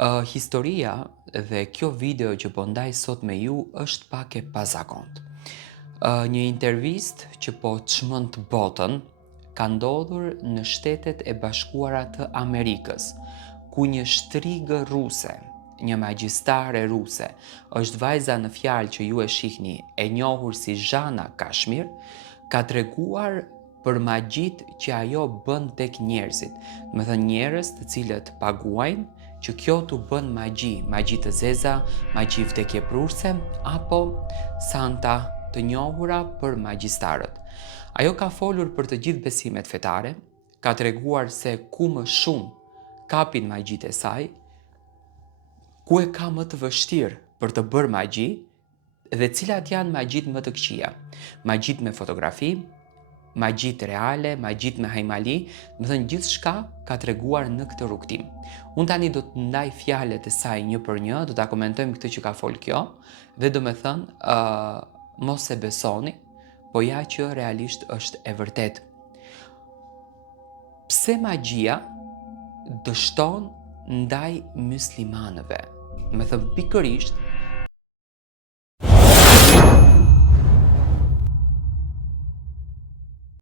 Historia dhe kjo video që po ndaj sot me ju është pak e pazakont. Një intervist që po çmend të botën ka ndodhur në Shtetet e Bashkuara të Amerikës, ku një shtrigë ruse, një magjistare ruse, është vajza në fjalë që ju e shihni, e njohur si Zhana Kashmir, ka treguar për magjit që ajo bën tek njerëzit. Me thënë njerëz të cilët paguajnë që kjo t'u bën magji të zeza, magji vdekjeprurse, apo santa të njohura për magjistarët. Ajo ka folur për të gjithë besimet fetare, ka treguar se ku më shumë kapin magjit e saj, ku e ka më të vështirë për të bërë magji, dhe cilat janë magjit më të këqija. Magjit me fotografi, magjit reale, magjit me hajmali, më thënë gjithë shka ka treguar në këtë rrugtim. Unë tani do të ndaj fjalet e saj një për një, do ta komentojmë këtë që ka fol kjo, dhe do me thënë mos e besoni, po ja që realisht është e vërtet. Pse magjia dështon ndaj muslimanëve? Me thënë pikërisht